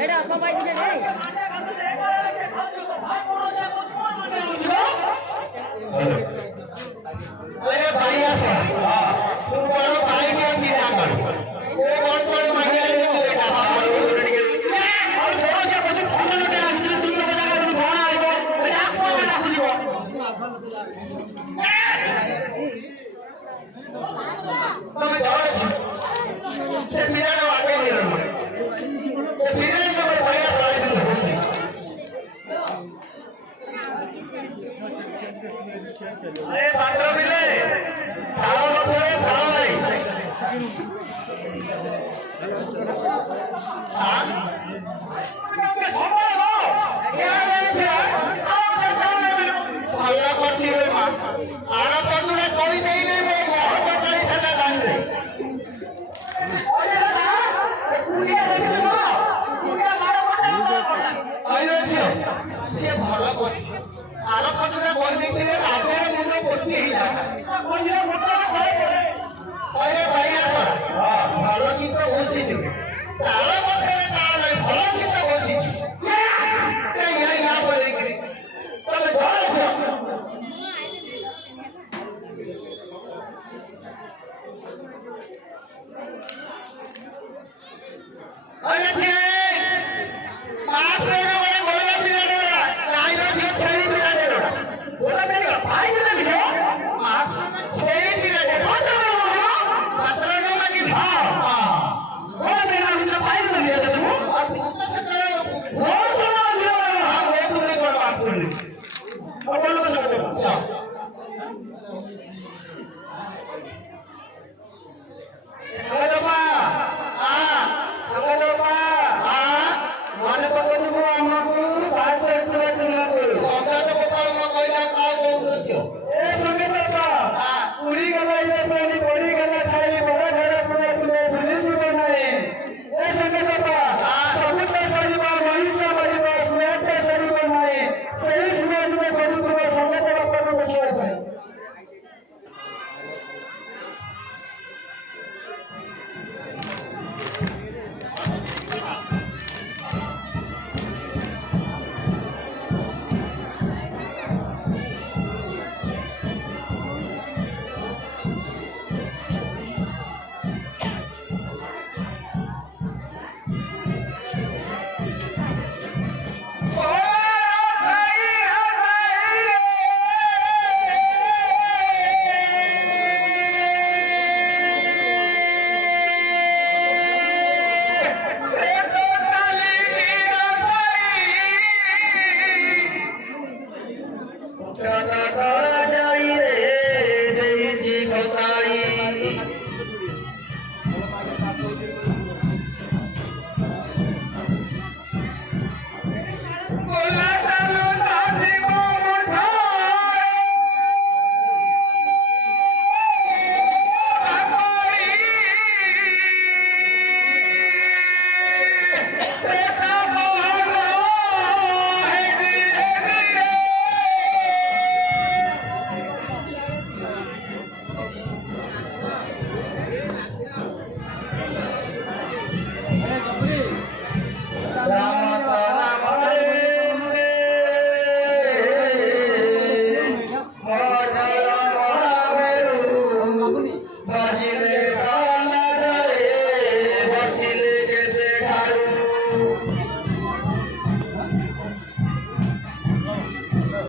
एडा अरे भाई आसा तू बड़ो भाई के चिंता कर वो कौन कौन मांगे ले बेटा और थोड़ा क्या कुछ खाना लगे ना तुम लोग जाकर तुम खाना आइबो बेटा को ना खुलिबो તમે જાઓ છે મીરાનો વાટે નહીં રહો એ મીરાને તો ભાઈ ભાઈ સારી બંધ હોતી अरे पात्र मिले खाओ तो थोड़े खाओ नहीं हाँ क्या लेंगे आओ करता मैं मिलो अल्लाह को अच्छी हुई माँ आराम तो तुझे कोई नहीं ले मैं बहुत बड़ी ठंडा दान दे अरे ना कुलिया लेके तो कुलिया मारा पड़ा आइए अच्छी ये भाला को आराम तो तुझे कोई नहीं ले आते हैं मुझे कोई नहीं जाता कौन सा मोटा है अरे भाई यार हां भालो की तो हो सी